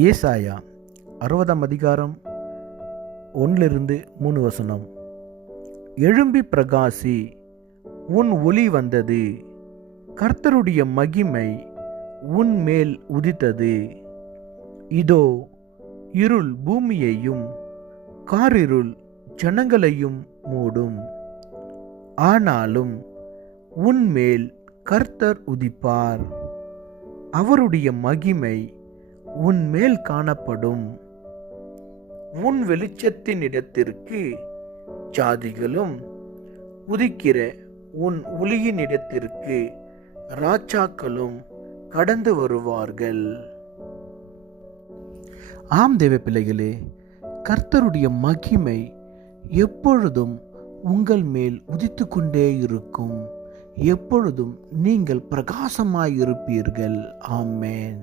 ஏசாயா 60 அதிகாரம் 1-3 எழும்பி பிரகாசி, உன் ஒளி வந்தது, கர்த்தருடைய மகிமை உன் மேல் உதித்தது. இதோ இருள் பூமியையும் காரிருள் ஜனங்களையும் மூடும். ஆனாலும் உன்மேல் கர்த்தர் உதிப்பார், அவருடைய மகிமை உன்மேல் காணப்படும். உன் வெளிச்சத்தின் இடத்திற்கு ஜாதிகளும், உதிக்கிற உன் ஒளியின் இடத்திற்கு ராஜாக்களும் கடந்து வருவார்கள். ஆம் தேவ பிள்ளைகளே, கர்த்தருடைய மகிமை எப்பொழுதும் உங்கள் மேல் உதித்து கொண்டே இருக்கும். எப்பொழுதும் நீங்கள் பிரகாசமாயிருப்பீர்கள். ஆமென்.